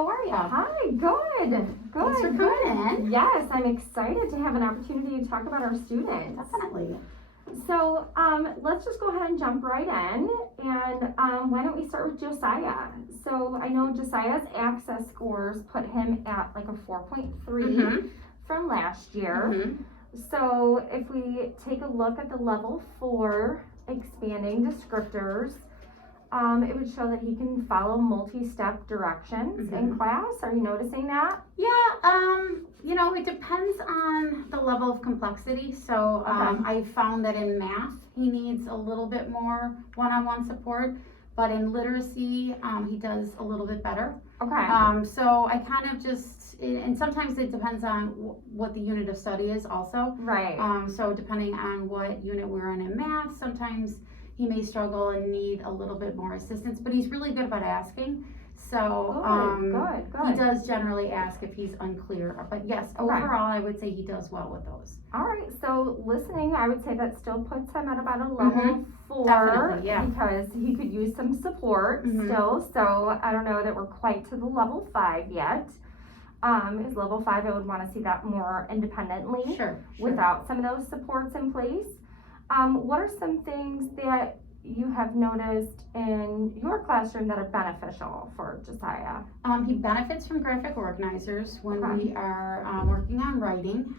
how are you? Hi, good. Thanks for coming in. Yes, I'm excited to have an opportunity to talk about our students. Definitely. So let's just go ahead and jump right in. And why don't we start with Josiah? So I know Josiah's access scores put him at like a 4.3 from last year. So if we take a look at the level 4 expanding descriptors, it would show that he can follow multi-step directions in class. Are you noticing that? Yeah, you know, it depends on the level of complexity. So I found that in math, he needs a little bit more one-on-one support, but in literacy, he does a little bit better. Okay. So I kind of just, and sometimes it depends on what the unit of study is also. Right. So depending on what unit we're in math, sometimes he may struggle and need a little bit more assistance, but he's really good about asking. So good. he does generally ask if he's unclear. But yes, overall, I would say he does well with those. All right, so listening, I would say that still puts him at about a level 4. Definitely, yeah. Because he could use some support still. So I don't know that we're quite to the level 5 yet. His level 5, I would want to see that more independently. Sure. Without some of those supports in place. What are some things that you have noticed in your classroom that are beneficial for Josiah? He benefits from graphic organizers when we are working on writing.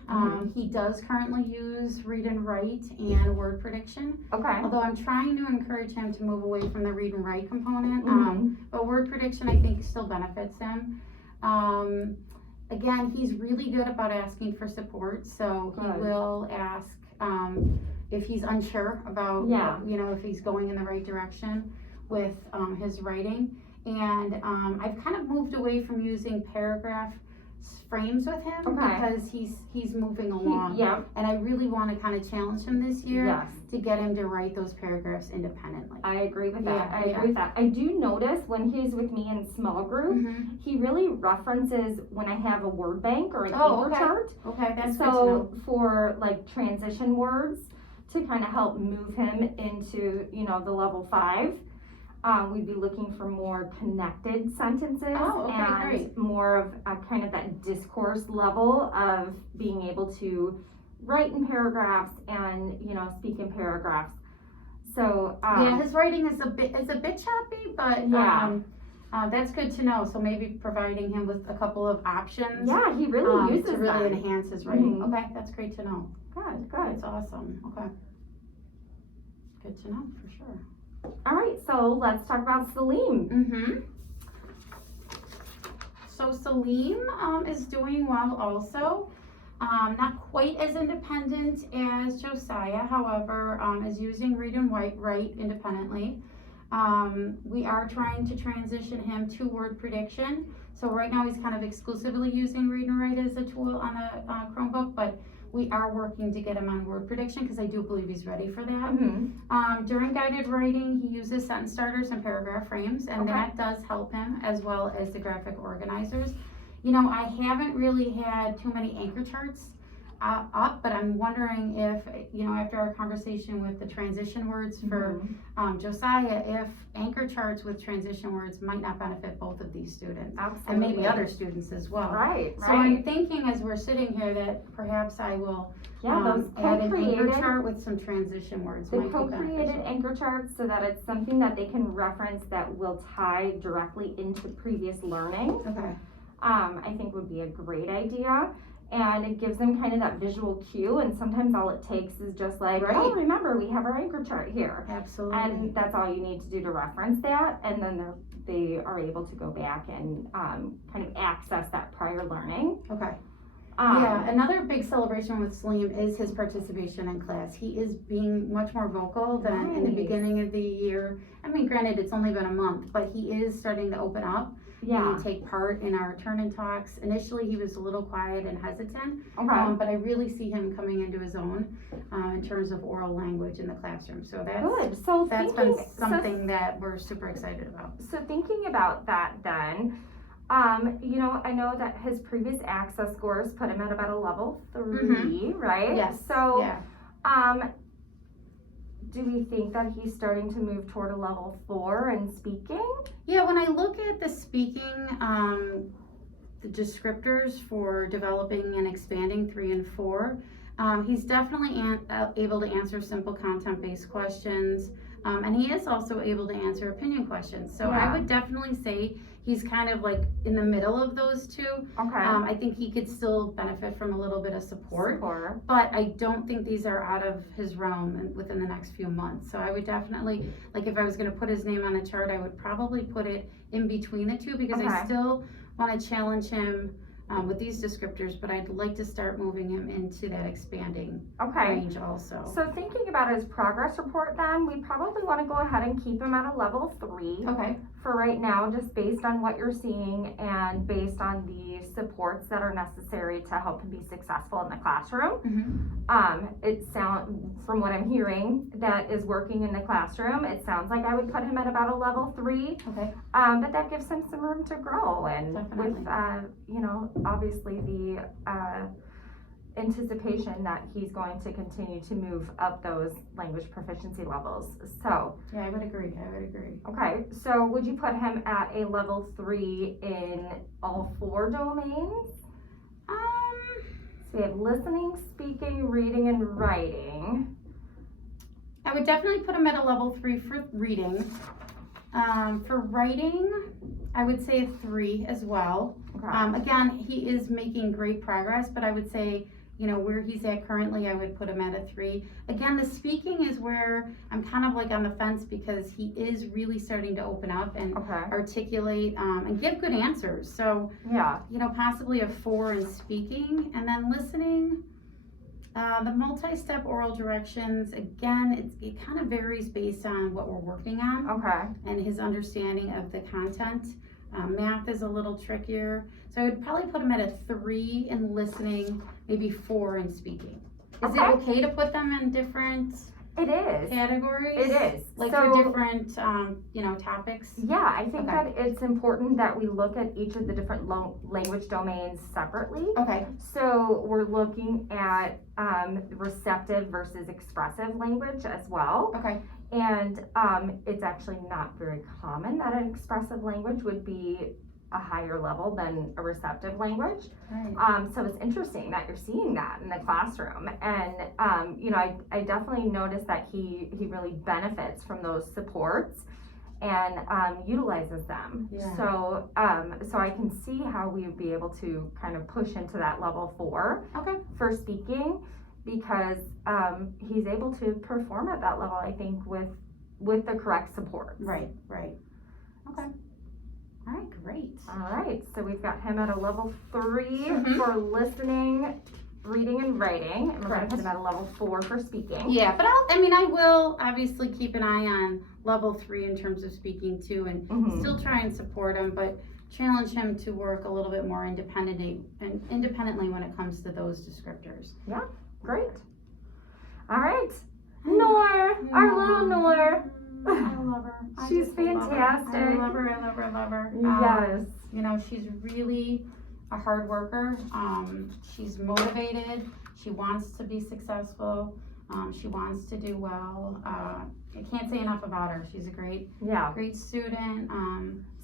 He does currently use read and write and word prediction. Although I'm trying to encourage him to move away from the read and write component. But word prediction, I think, still benefits him. Again, he's really good about asking for support. So he will ask if he's unsure about, you know, if he's going in the right direction with his writing. And I've kind of moved away from using paragraph frames with him because he's moving along. And I really want to kind of challenge him this year to get him to write those paragraphs independently. I agree with that. I agree with that. I do notice when he's with me in small group, he really references when I have a word bank or an anchor chart. That's good to So know. for like transition words to kind of help move him into, you know, the level 5. We'd be looking for more connected sentences and more of a kind of that discourse level of being able to write in paragraphs and, you know, speak in paragraphs. So his writing is a bit choppy, but that's good to know. So maybe providing him with a couple of options. Yeah, he really uses to really enhance his writing. Okay, that's great to know. Good. That's awesome. Okay, good to know for sure. All right, so let's talk about Salim. So Salim is doing well also. Not quite as independent as Josiah, however, is using read and write independently. We are trying to transition him to word prediction. So right now he's kind of exclusively using read and write as a tool on a Chromebook, but we are working to get him on word prediction because I do believe he's ready for that. During guided writing, he uses sentence starters and paragraph frames, and that does help him, as well as the graphic organizers. You know, I haven't really had too many anchor charts up, but I'm wondering if, you know, after our conversation with the transition words for Josiah, if anchor charts with transition words might not benefit both of these students. And maybe other students as well. So I'm thinking as we're sitting here that perhaps I will those add an anchor chart with some transition words. The co-created anchor charts so that it's something that they can reference that will tie directly into previous learning. I think would be a great idea. And it gives them kind of that visual cue, and sometimes all it takes is just like, oh, remember, we have our anchor chart here. And that's all you need to do to reference that, and then they are able to go back and kind of access that prior learning. Another big celebration with Salim is his participation in class. He is being much more vocal than in the beginning of the year. I mean, granted, it's only been a month, but he is starting to open up. And take part in our turn-in talks. Initially, he was a little quiet and hesitant, but I really see him coming into his own in terms of oral language in the classroom. So that's been something that we're super excited about. So thinking about that then, you know, I know that his previous access scores put him at about a level 3, right? So do we think that he's starting to move toward a level 4 in speaking? Yeah, when I look at the speaking the descriptors for developing and expanding 3 and 4. He's definitely able to answer simple content-based questions, and he is also able to answer opinion questions. So I would definitely say he's kind of like in the middle of those two. Okay. I think he could still benefit from a little bit of support, but I don't think these are out of his realm within the next few months. So I would definitely, like if I was going to put his name on the chart, I would probably put it in between the two, because I still want to challenge him with these descriptors, but I'd like to start moving him into that expanding range also. So thinking about his progress report, then we probably want to go ahead and keep him at a level 3 for right now, just based on what you're seeing and based on the supports that are necessary to help him be successful in the classroom. It sounds, from what I'm hearing, that is working in the classroom. It sounds like I would put him at about a level 3. But that gives him some room to grow, and with obviously the anticipation that he's going to continue to move up those language proficiency levels. So yeah, I would agree. Okay, so would you put him at a level 3 in all 4 domains? So we have listening, speaking, reading, and writing. I would definitely put him at a level 3 for reading. For writing, I would say a 3 as well. Again, he is making great progress, but I would say, where he's at currently, I would put him at a 3. Again, the speaking is where I'm kind of like on the fence, because he is really starting to open up and articulate and give good answers. So, possibly a 4 in speaking. And then listening, the multi-step oral directions, again, it kind of varies based on what we're working on and his understanding of the content. Math is a little trickier. So I would probably put him at a 3 in listening, maybe 4 in speaking. Is it okay to put them in different categories? It is. Like for different, topics? Yeah, I think that it's important that we look at each of the different language domains separately. So we're looking at receptive versus expressive language as well. And it's actually not very common that an expressive language would be a higher level than a receptive language. So it's interesting that you're seeing that in the classroom. And, I definitely noticed that he really benefits from those supports and utilizes them. So I can see how we would be able to kind of push into that level 4 for speaking, because he's able to perform at that level, I think, with the correct support. Right. Okay. All right, great. All right, so we've got him at a level 3 for listening, reading, and writing, and we're going to put him at a level 4 for speaking. Yeah, but I will obviously keep an eye on level 3 in terms of speaking too, and still try and support him, but challenge him to work a little bit more independently when it comes to those descriptors. Yeah, great. All right, Noor, our little Noor. I love her. She's fantastic. I love her. Yes. She's really a hard worker. She's motivated. She wants to be successful. She wants to do well. I can't say enough about her. She's a great student.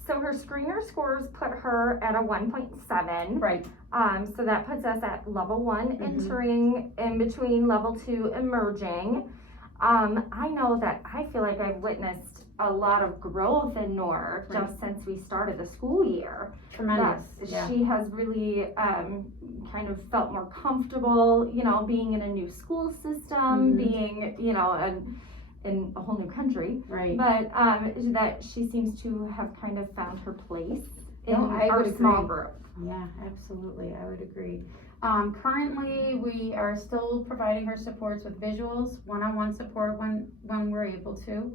So her screener scores put her at a 1.7. So that puts us at level 1, entering in between level 2, emerging. I know that I feel like I've witnessed a lot of growth in Noor just since we started the school year. Tremendous. She has really kind of felt more comfortable, being in a new school system, being, in a whole new country. But that she seems to have kind of found her place in our small group. Yeah, absolutely. I would agree. Currently, we are still providing her supports with visuals, one-on-one support when we're able to.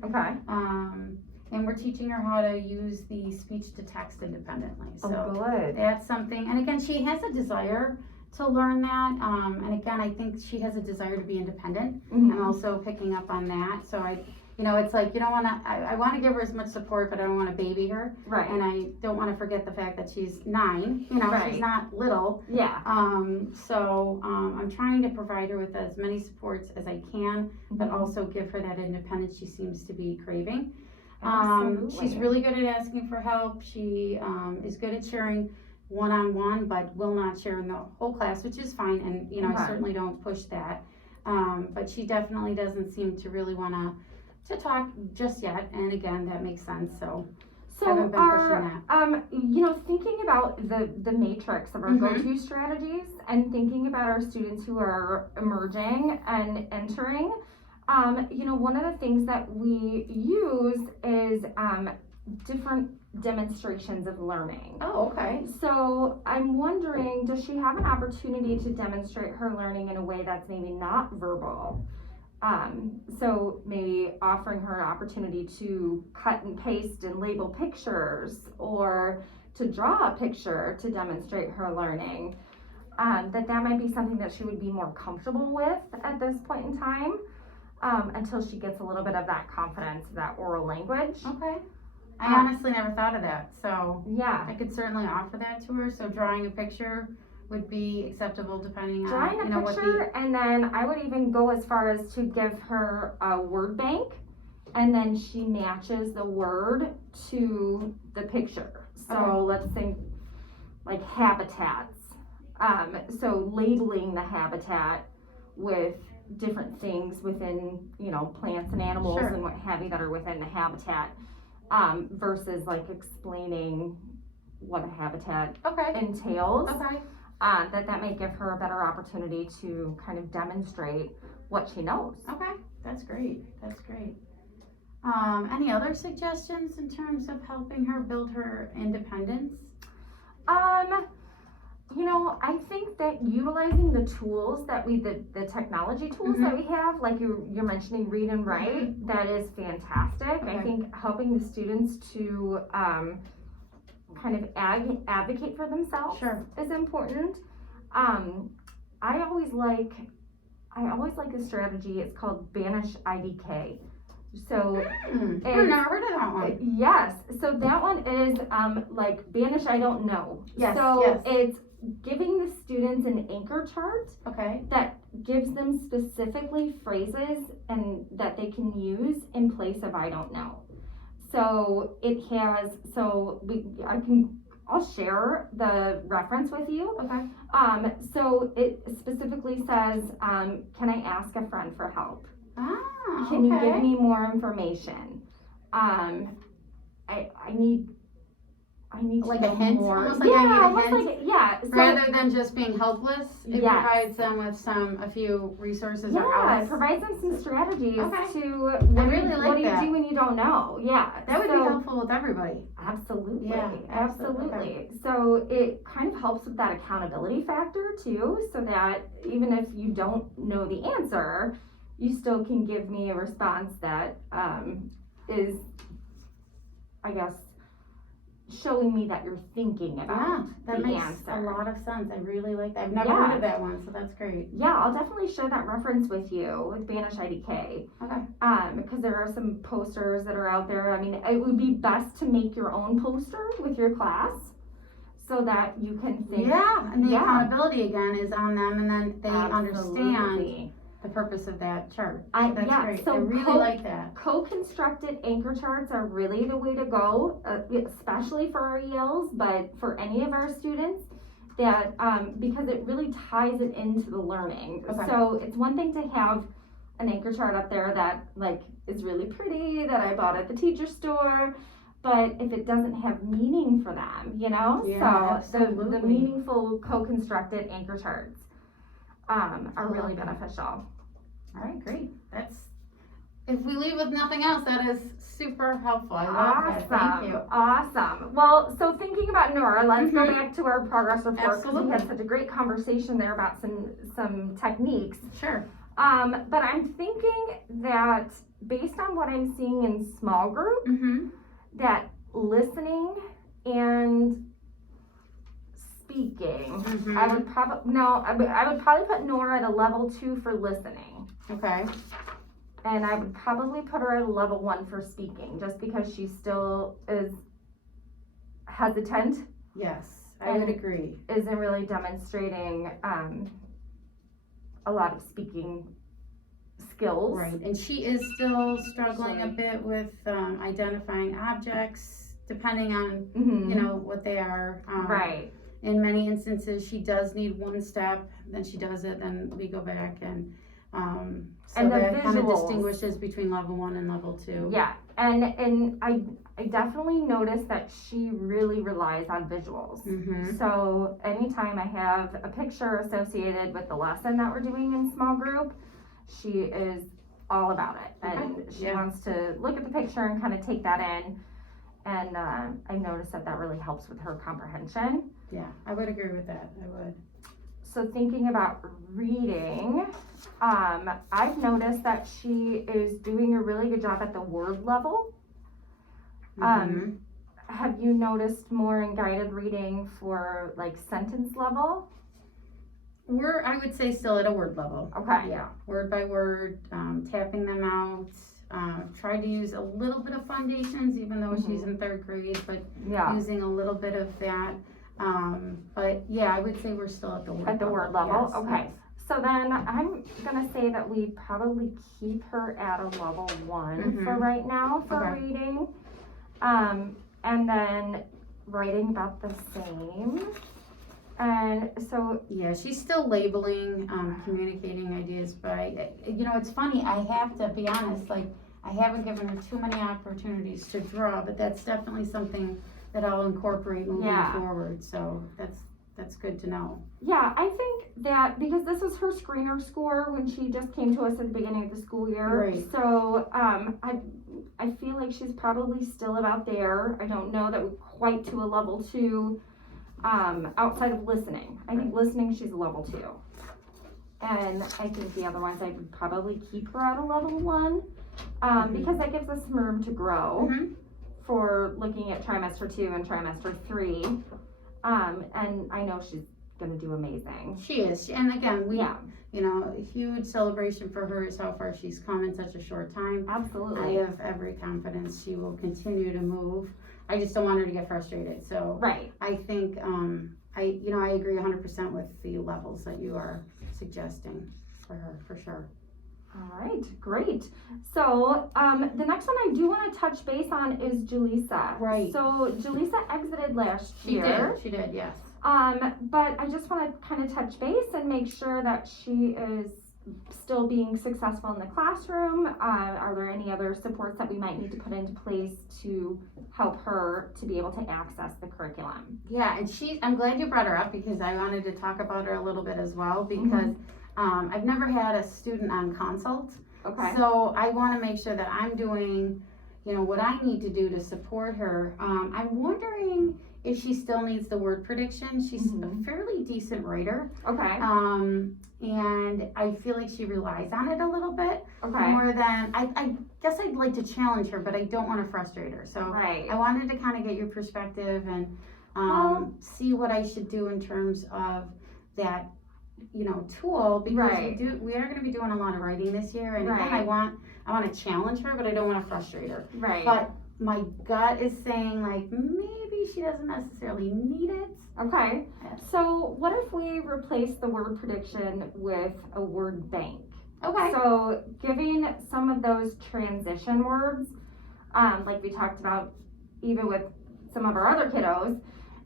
And we're teaching her how to use the speech to text independently. So that's something. And again, she has a desire to learn that. And again, I think she has a desire to be independent. I'm also picking up on that. So it's like, you don't want to, I want to give her as much support, but I don't want to baby her. And I don't want to forget the fact that she's 9, she's not little. So I'm trying to provide her with as many supports as I can, but also give her that independence she seems to be craving. She's really good at asking for help. She is good at sharing one-on-one, but will not share in the whole class, which is fine. And, you know, I certainly don't push that. But she definitely doesn't seem to really want to talk just yet. And again, that makes sense. So haven't been pushing that. You know, thinking about the matrix of our go-to strategies and thinking about our students who are emerging and entering, you know, one of the things that we use is different demonstrations of learning. Oh, okay. So I'm wondering, does she have an opportunity to demonstrate her learning in a way that's maybe not verbal? So maybe offering her an opportunity to cut and paste and label pictures, or to draw a picture to demonstrate her learning. That might be something that she would be more comfortable with at this point in time, until she gets a little bit of that confidence, that oral language. Okay. I honestly never thought of that, so yeah, I could certainly offer that to her. So drawing a picture would be acceptable depending drawing on, a picture, and then I would even go as far as to give her a word bank, and then she matches the word to the picture. So let's think like habitats. So labeling the habitat with different things within, you know, plants and animals and what have you that are within the habitat, versus like explaining what a habitat entails. That might give her a better opportunity to kind of demonstrate what she knows. Okay, that's great. That's great. Any other suggestions in terms of helping her build her independence? You know, I think that utilizing the tools that the technology tools that we have, like you're mentioning read and write, that is fantastic. I think helping the students to kind of advocate for themselves is important. I always like a strategy. It's called Banish IDK. So I've never heard of that one. Yes. So that one is like Banish I don't know. So it's giving the students an anchor chart that gives them specifically phrases and that they can use in place of I don't know. So it has, I'll share the reference with you. So it specifically says, can I ask a friend for help? Can you give me more information? I need like to a hint, more. Almost like I need a hint. So, rather than just being helpless, it provides them with a few resources or outlets. It provides them some strategies to I really like what do you do when you don't know? That would be helpful with everybody. Absolutely. Absolutely. So it kind of helps with that accountability factor too, so that even if you don't know the answer, you still can give me a response that is, I guess, showing me that you're thinking about that the makes answer. A lot of sense. I really like that. I've never heard of that one, so that's great. Yeah, I'll definitely share that reference with you with Banish IDK. Because there are some posters that are out there. I mean, it would be best to make your own poster with your class so that you can think. And the accountability again is on them, and then they understand the purpose of that chart. That's great. So I really like that. Co-constructed anchor charts are really the way to go, especially for our ELs, but for any of our students, that because it really ties it into the learning. So it's one thing to have an anchor chart up there that like is really pretty, that I bought at the teacher store, but if it doesn't have meaning for them, you know? So the meaningful co-constructed anchor charts are really beneficial. All right, great. If we leave with nothing else, that is super helpful. I love that. Thank you. Awesome. Well, so thinking about Nora, let's go back to our progress report, because we had such a great conversation there about some techniques. But I'm thinking that based on what I'm seeing in small group, that listening and speaking, I would probably put Nora at a level 2 for listening. And I would probably put her at a level 1 for speaking, just because she still is hesitant. Yes, I would agree. Isn't really demonstrating a lot of speaking skills. Right, and she is still struggling a bit with identifying objects, depending on, you know, what they are. Right. In many instances, she does need one step, then she does it, then we go back and so And the that kind of visuals. distinguishes between level 1 and level 2. Yeah, and I definitely noticed that she really relies on visuals. Mm-hmm. So anytime I have a picture associated with the lesson that we're doing in small group, she is all about it. And she wants to look at the picture and kind of take that in. And I noticed that really helps with her comprehension. Yeah, I would agree with that. I would. So thinking about reading, I've noticed that she is doing a really good job at the word level. Have you noticed more in guided reading for like sentence level? I would say still at a word level. Okay. Yeah, word by word, tapping them out. Tried to use a little bit of foundations, even though she's in 3rd grade, but using a little bit of that. But yeah, I would say we're still at the word level. Yes, okay. Yes. So then I'm gonna say that we probably keep her at a level 1 for right now for reading. And then writing about the same. And so yeah, she's still labeling, communicating ideas by, you know, it's funny, I have to be honest, like, I haven't given her too many opportunities to draw, but that's definitely something that I'll incorporate moving forward, so that's good to know. Yeah, I think that because this was her screener score when she just came to us at the beginning of the school year, so I feel like she's probably still about there. I don't know that we're quite to a level 2 outside of listening. I think listening she's a level 2. And I think the other ones I would probably keep her at a level 1 because that gives us some room to grow for looking at trimester 2 and trimester 3. And I know she's gonna do amazing. She is, and again, you know, a huge celebration for her is how far she's come in such a short time. Absolutely. I have every confidence she will continue to move. I just don't want her to get frustrated. So I think I agree 100% with the levels that you are suggesting for her, for sure. All right, great. So the next one I do want to touch base on is Jaleesa. Right. So Jaleesa exited last year. She did, yes. But I just want to kind of touch base and make sure that she is still being successful in the classroom. Are there any other supports that we might need to put into place to help her to be able to access the curriculum? Yeah, and I'm glad you brought her up because I wanted to talk about her a little bit as well because I've never had a student on consult. Okay. So I want to make sure that I'm doing, you know, what I need to do to support her. I'm wondering if she still needs the word prediction. She's a fairly decent writer. Okay. And I feel like she relies on it a little bit Okay. more than, I guess I'd like to challenge her, but I don't want to frustrate her. So I wanted to kind of get your perspective and see what I should do in terms of that, you know, tool, because we are going to be doing a lot of writing this year, and again, I want to challenge her, but I don't want to frustrate her. Right. But my gut is saying like maybe she doesn't necessarily need it. Okay. So what if we replace the word prediction with a word bank? Okay. So giving some of those transition words, like we talked about even with some of our other kiddos,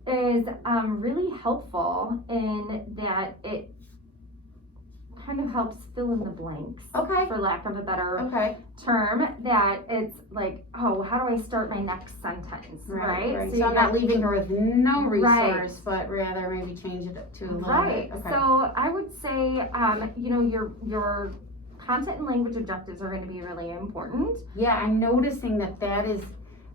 is really helpful in that it kind of helps fill in the blanks, for lack of a better term, that it's like, oh, how do I start my next sentence, right? So I'm not leaving her with no resource, but rather maybe change it to a little bit. Okay. So I would say, you know, your content and language objectives are going to be really important. Yeah, I'm noticing that is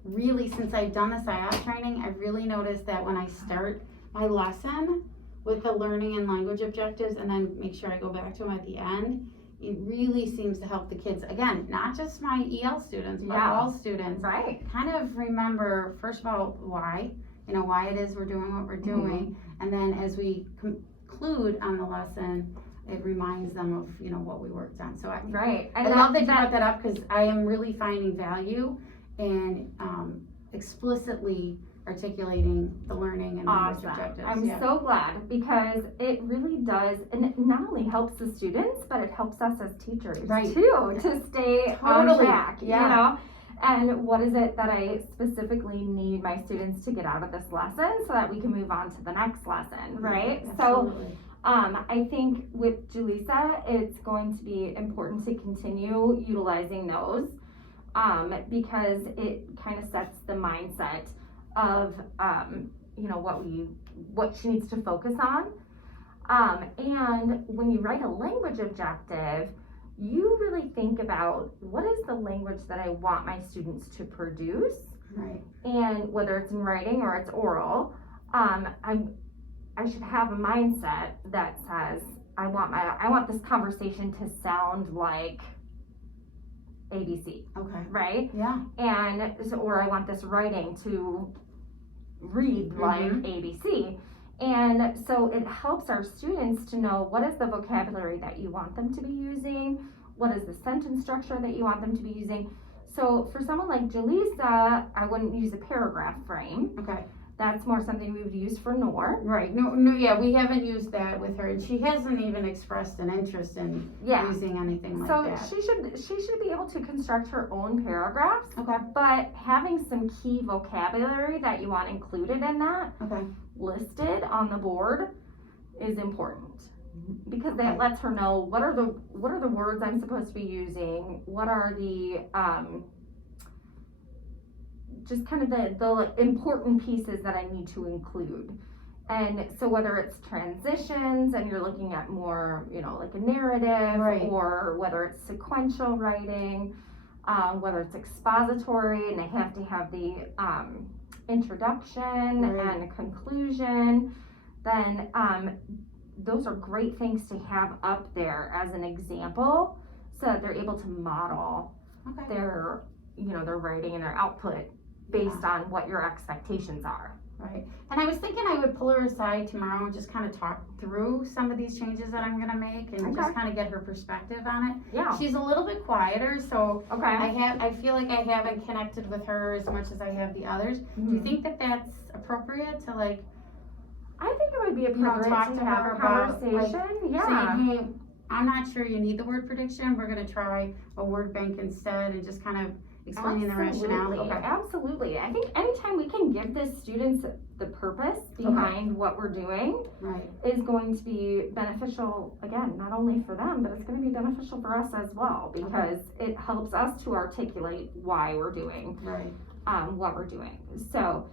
really, since I've done the SIOP training, I've really noticed that when I start my lesson with the learning and language objectives and then make sure I go back to them at the end, it really seems to help the kids, again, not just my EL students, but all students, kind of remember, first of all, why it is we're doing what we're doing, and then as we conclude on the lesson, it reminds them of, you know, what we worked on. So I love that you brought that up because I am really finding value in explicitly articulating the learning and language Awesome. objectives. I'm so glad, because it really does, and it not only helps the students, but it helps us as teachers Right. too, to stay on Totally. track, Yeah. you know? And what is it that I specifically need my students to get out of this lesson so that we can move on to the next lesson, right? So Absolutely. I think with Julissa, it's going to be important to continue utilizing those, because it kind of sets the mindset of, you know, what she needs to focus on. And when you write a language objective, you really think about, what is the language that I want my students to produce? Right. And whether it's in writing or it's oral, I should have a mindset that says, I want this conversation to sound like ABC, Okay. right? Yeah. And so, or I want this writing to read like ABC. And so it helps our students to know, what is the vocabulary that you want them to be using? What is the sentence structure that you want them to be using? So for someone like Julissa, I wouldn't use a paragraph frame. Okay. That's more something we would use for Noor. Right. No, yeah, we haven't used that with her, and she hasn't even expressed an interest in using anything like So that. she should be able to construct her own paragraphs, Okay. but having some key vocabulary that you want included in that, Okay. listed on the board, is important, because that Okay. lets her know, what are the words I'm supposed to be using, what are the just kind of the important pieces that I need to include. And so whether it's transitions and you're looking at more, you know, like a narrative, Right. or whether it's sequential writing, whether it's expository and they have to have the introduction Right. and conclusion, then those are great things to have up there as an example, so that they're able to model Okay. their, you know, their writing and their output based on what your expectations are. Right. And I was thinking I would pull her aside tomorrow and just kind of talk through some of these changes that I'm gonna make, and just Okay. kind of get her perspective on it. Yeah. She's a little bit quieter, so Okay. I feel like I haven't connected with her as much as I have the others. Do you think that that's appropriate to, like, I think it would be you know, appropriate talk to to have her a about, conversation. Yeah. saying, hey, I'm not sure you need the word prediction, we're gonna try a word bank instead, and just kind of explaining the rationale? Absolutely. Okay. Absolutely. I think anytime we can give the students the purpose behind what we're doing Right. is going to be beneficial, again, not only for them, but it's going to be beneficial for us as well, because it helps us to articulate why we're doing Right. what we're doing. So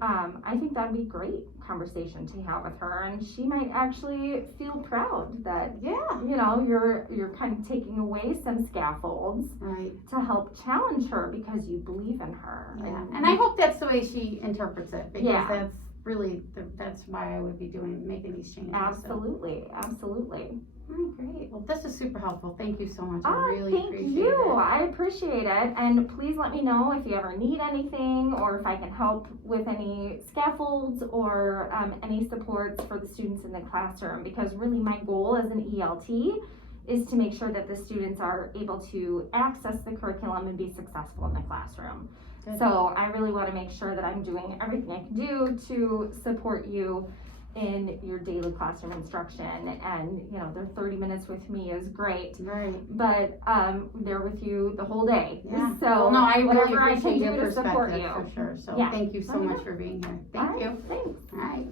I think that'd be a great conversation to have with her, and she might actually feel proud that, Yeah. you know, you're kind of taking away some scaffolds Right. to help challenge her because you believe in her. Yeah. And I hope that's the way she interprets it, because Yeah. that's really that's why I would be making these changes. Absolutely, absolutely. All right, great. Well, this is super helpful. Thank you so much. I Oh, really thank appreciate you. it. I appreciate it. And please let me know if you ever need anything, or if I can help with any scaffolds or any supports for the students in the classroom, because really my goal as an ELT is to make sure that the students are able to access the curriculum and be successful in the classroom. Good. So I really want to make sure that I'm doing everything I can do to support you in your daily classroom instruction. And, you know, their 30 minutes with me is great, Right. but they're with you the whole day. Yeah. So Well, no, I really whatever I can appreciate do your to support perspective you. for sure. So Yeah. thank you so Okay. much for being here. All Thank right, you. Thanks. All right.